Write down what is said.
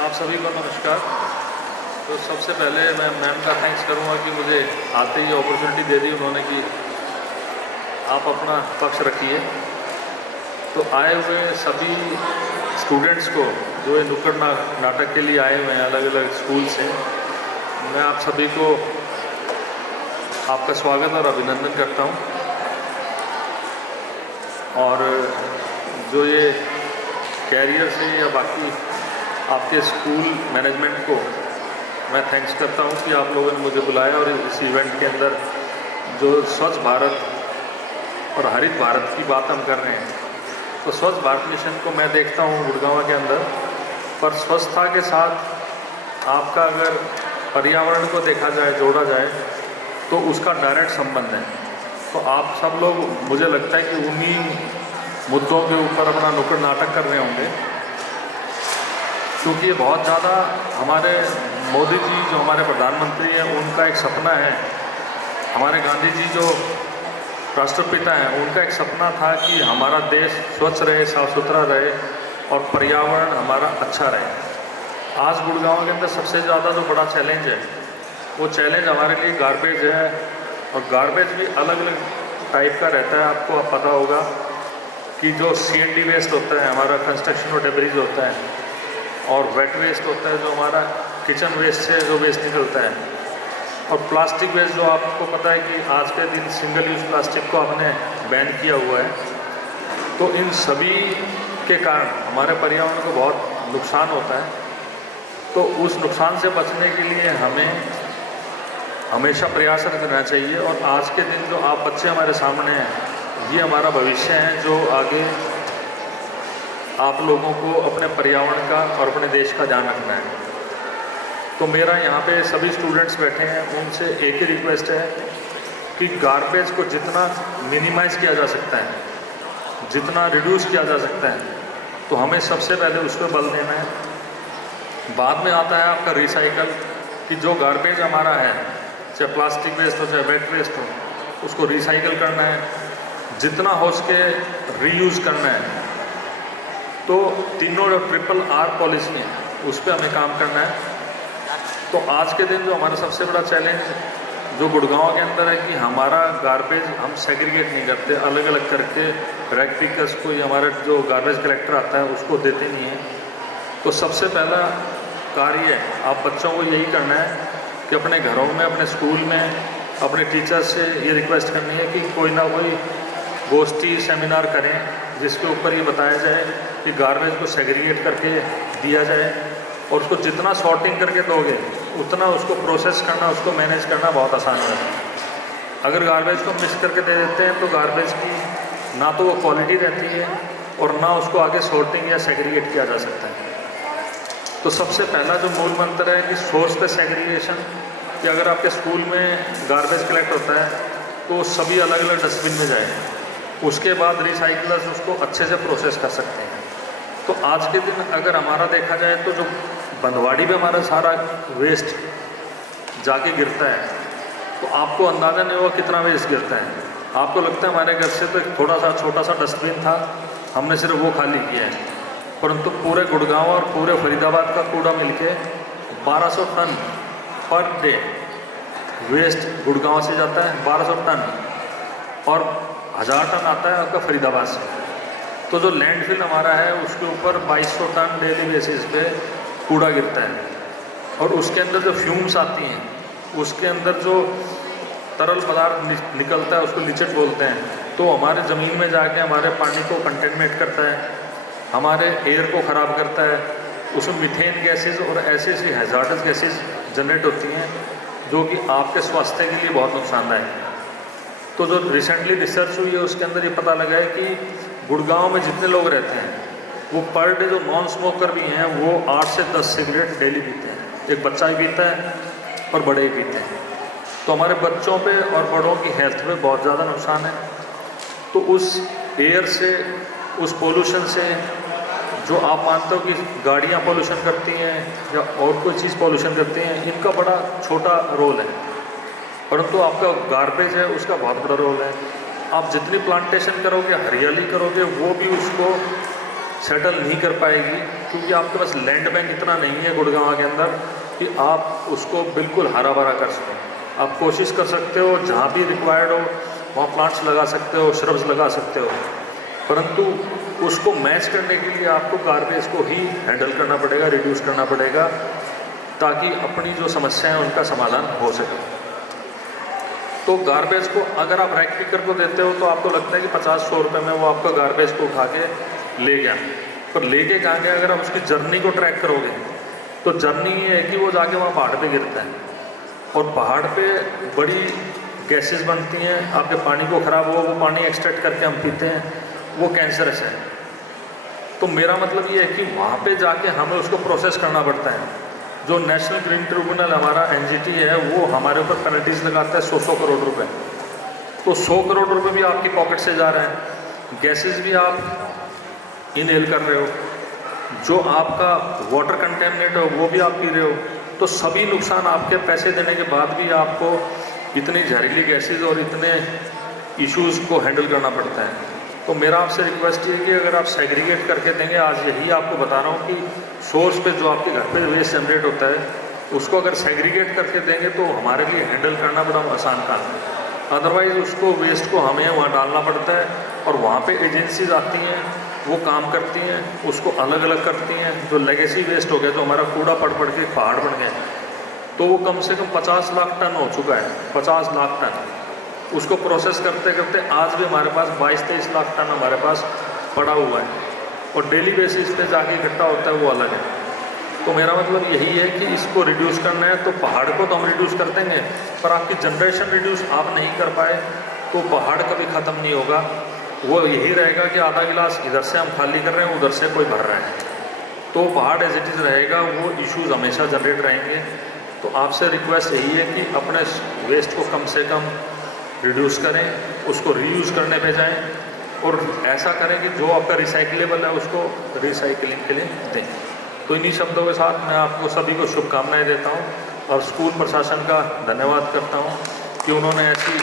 आप सभी को नमस्कार। तो सबसे पहले मैं मैम का थैंक्स करूंगा कि मुझे आते ही अपॉर्चुनिटी दे दी उन्होंने कि आप अपना पक्ष रखिए। तो आए हुए सभी स्टूडेंट्स को जो ये नुक्कड़ नाटक के लिए आए हुए हैं अलग अलग स्कूल से, मैं आप सभी को आपका स्वागत और अभिनंदन करता हूं। और जो ये कैरियर से या बाकी आपके स्कूल मैनेजमेंट को मैं थैंक्स करता हूं कि आप लोगों ने मुझे बुलाया और इस इवेंट के अंदर जो स्वच्छ भारत और हरित भारत की बात हम कर रहे हैं, तो स्वच्छ भारत मिशन को मैं देखता हूं गुड़गांव के अंदर, पर स्वच्छता के साथ आपका अगर पर्यावरण को देखा जाए, जोड़ा जाए, तो उसका डायरेक्ट संबंध है। तो आप सब लोग मुझे लगता है कि उन्हीं मुद्दों के ऊपर अपना नुक्कड़ नाटक कर रहे होंगे, क्योंकि ये बहुत ज़्यादा हमारे मोदी जी जो हमारे प्रधानमंत्री हैं उनका एक सपना है, हमारे गांधी जी जो राष्ट्रपिता हैं उनका एक सपना था कि हमारा देश स्वच्छ रहे, साफ सुथरा रहे और पर्यावरण हमारा अच्छा रहे। आज गुड़गांव के अंदर सबसे ज़्यादा जो बड़ा चैलेंज है वो चैलेंज हमारे लिए गार्बेज है। और गार्बेज भी अलग अलग टाइप का रहता है। आपको अब पता होगा कि जो CND वेस्ट होता है, हमारा कंस्ट्रक्शन और डेब्रिज होता है, और वेट वेस्ट होता है जो हमारा किचन वेस्ट से जो वेस्ट निकलता है, और प्लास्टिक वेस्ट जो आपको पता है कि आज के दिन सिंगल यूज़ प्लास्टिक को हमने बैन किया हुआ है। तो इन सभी के कारण हमारे पर्यावरण को बहुत नुकसान होता है। तो उस नुकसान से बचने के लिए हमें हमेशा प्रयासरत रहना चाहिए। और आज के दिन जो आप बच्चे हमारे सामने हैं, ये हमारा भविष्य है, जो आगे आप लोगों को अपने पर्यावरण का और अपने देश का ध्यान रखना है। तो मेरा यहाँ पे सभी स्टूडेंट्स बैठे हैं, उनसे एक ही रिक्वेस्ट है कि गार्बेज को जितना मिनिमाइज़ किया जा सकता है, जितना रिड्यूस किया जा सकता है, तो हमें सबसे पहले उस पर बल देना है। बाद में आता है आपका रिसाइकल, कि जो गार्बेज हमारा है, चाहे प्लास्टिक वेस्ट हो चाहे वेट वेस्ट हो, उसको रिसाइकल करना है, जितना हो सके रीयूज़ करना है। तो तीनों जो RRR पॉलिसी है उस पर हमें काम करना है। तो आज के दिन जो हमारा सबसे बड़ा चैलेंज जो गुड़गांव के अंदर है कि हमारा गार्बेज हम सेग्रीगेट नहीं करते, अलग अलग करके रैक पिकर्स को, या हमारा जो गार्बेज कलेक्टर आता है उसको देते नहीं हैं। तो सबसे पहला कार्य आप बच्चों को यही करना है कि अपने घरों में, अपने स्कूल में, अपने टीचर्स से ये रिक्वेस्ट करनी है कि कोई ना कोई गोष्ठी सेमिनार करें जिसके ऊपर ये बताया जाए कि गार्बेज को सेग्रीगेट करके दिया जाए, और उसको जितना सॉर्टिंग करके दोगे उतना उसको प्रोसेस करना, उसको मैनेज करना बहुत आसान है। अगर गार्बेज को मिक्स करके दे देते हैं तो गार्बेज की ना तो वो क्वालिटी रहती है और ना उसको आगे सॉर्टिंग या सेग्रीगेट किया जा सकता है। तो सबसे पहला जो मूल मंत्र है कि सोर्स पे सेग्रीगेशन, कि अगर आपके स्कूल में गार्बेज कलेक्ट होता है तो सभी अलग अलग डस्टबिन में जाए, उसके बाद रिसाइकलर्स उसको अच्छे से प्रोसेस कर सकते हैं। तो आज के दिन अगर हमारा देखा जाए तो जो बंदवाड़ी में हमारा सारा वेस्ट जाके गिरता है, तो आपको अंदाज़ा नहीं होगा कितना वेस्ट गिरता है। आपको लगता है हमारे घर से तो एक थोड़ा सा छोटा सा डस्टबिन था, हमने सिर्फ वो खाली किया है, परंतु पूरे गुड़गांव और पूरे फरीदाबाद का कूड़ा मिलके 1200 ton per day waste Gurgaon से जाता है, 1200 टन, और 1000 टन आता है आपका फरीदाबाद से। तो जो लैंडफिल हमारा है उसके ऊपर 2200 टन डेली बेसिस पे कूड़ा गिरता है, और उसके अंदर जो फ्यूम्स आती हैं, उसके अंदर जो तरल पदार्थ निकलता है उसको लीचेट बोलते हैं, तो हमारे ज़मीन में जाके हमारे पानी को कंटेमिनेट करता है, हमारे एयर को ख़राब करता है। उसमें मीथेन गैसेज और ऐसी ऐसी हैज़ार्डस गैसेज जनरेट होती हैं जो कि आपके स्वास्थ्य के लिए बहुत नुकसानदायक है। तो जो रिसेंटली रिसर्च हुई है उसके अंदर ये पता लगा है कि गुड़गांव में जितने लोग रहते हैं वो पर डे जो नॉन स्मोकर भी हैं वो 8 से 10 सिगरेट डेली पीते हैं। एक बच्चा ही पीता है और बड़े ही पीते हैं। तो हमारे बच्चों पे और बड़ों की हेल्थ पे बहुत ज़्यादा नुकसान है। तो उस एयर से, उस पोल्यूशन से, जो आप मानते हो कि गाड़ियाँ पोल्यूशन करती हैं या और कोई चीज़ पोल्यूशन करती हैं, इनका बड़ा छोटा रोल है, परंतु आपका गार्बेज है उसका बहुत बड़ा रोल है। आप जितनी प्लांटेशन करोगे, हरियाली करोगे, वो भी उसको सेटल नहीं कर पाएगी, क्योंकि आपके पास लैंड बैंक इतना नहीं है गुड़गांव के अंदर कि आप उसको बिल्कुल हरा भरा कर सकें। आप कोशिश कर सकते हो, जहाँ भी रिक्वायर्ड हो वहाँ प्लांट्स लगा सकते हो, श्रब्स लगा सकते हो, परंतु उसको मैच करने के लिए आपको गार्बेज को ही हैंडल करना पड़ेगा, रिड्यूस करना पड़ेगा, ताकि अपनी जो समस्याएं हैं उनका समाधान हो सके। तो गार्बेज को अगर आप रैक पिकर को देते हो तो आपको लगता है कि 50-100 रुपये में वो आपका गार्बेज को उठा के ले गया, पर लेके कहाँ गया? अगर आप उसकी जर्नी को ट्रैक करोगे तो जर्नी ये है कि वो जाके वहाँ पहाड़ पे गिरता है, और पहाड़ पे बड़ी गैसेस बनती हैं, आपके पानी को ख़राब हो, वो पानी एक्सट्रैक्ट करके हम पीते हैं, वो कैंसरस है। तो मेरा मतलब ये है कि वहाँ पे जाके हमें उसको प्रोसेस करना पड़ता है। जो नेशनल ग्रीन ट्रिब्यूनल हमारा NGT है, वो हमारे ऊपर पेनल्टीज लगाता है 100 करोड़ रुपए। तो 100 करोड़ रुपए भी आपकी पॉकेट से जा रहे हैं, गैसेस भी आप इनहेल कर रहे हो, जो आपका वाटर कंटेमिनेट है वो भी आप पी रहे हो, तो सभी नुकसान आपके पैसे देने के बाद भी आपको इतनी जहरीली गैसेज और इतने इश्यूज़ को हैंडल करना पड़ता है। तो मेरा आपसे रिक्वेस्ट ये है कि अगर आप सेग्रीगेट करके देंगे, आज यही आपको बता रहा हूँ कि सोर्स पे जो आपके घर पे वेस्ट जनरेट होता है उसको अगर सेग्रीगेट करके देंगे तो हमारे लिए हैंडल करना बड़ा आसान काम है। अदरवाइज़ उसको वेस्ट को हमें वहाँ डालना पड़ता है, और वहाँ पे एजेंसीज आती हैं, वो काम करती हैं, उसको अलग अलग करती हैं। जो लेगेसी वेस्ट हो गया, जो हमारा कूड़ा पड़ पड़ के पहाड़ बन गए, तो वो कम से कम 50 लाख टन हो चुका है, 50 लाख टन। उसको प्रोसेस करते करते आज भी हमारे पास 22-23 लाख टन हमारे पास पड़ा हुआ है, और डेली बेसिस पे जाके इकट्ठा होता है, वो अलग है। तो मेरा मतलब यही है कि इसको रिड्यूस करना है, तो पहाड़ को तो हम रिड्यूस कर देंगे, पर आपकी जनरेशन रिड्यूस आप नहीं कर पाए तो पहाड़ कभी ख़त्म नहीं होगा। वो यही रहेगा कि आधा गिलास इधर से हम खाली कर रहे हैं, उधर से कोई भर रहा है, तो पहाड़ एज इट इज़ रहेगा, वो इश्यूज़ हमेशा जनरेट रहेंगे। तो आपसे रिक्वेस्ट यही है कि अपने वेस्ट को कम से कम रिड्यूस करें, उसको रीयूज़ करने पे जाएं, और ऐसा करें कि जो आपका रिसाइकलेबल है उसको रिसाइकलिंग के लिए दें। तो इन्हीं शब्दों के साथ मैं आपको सभी को शुभकामनाएं देता हूं, और स्कूल प्रशासन का धन्यवाद करता हूं कि उन्होंने ऐसी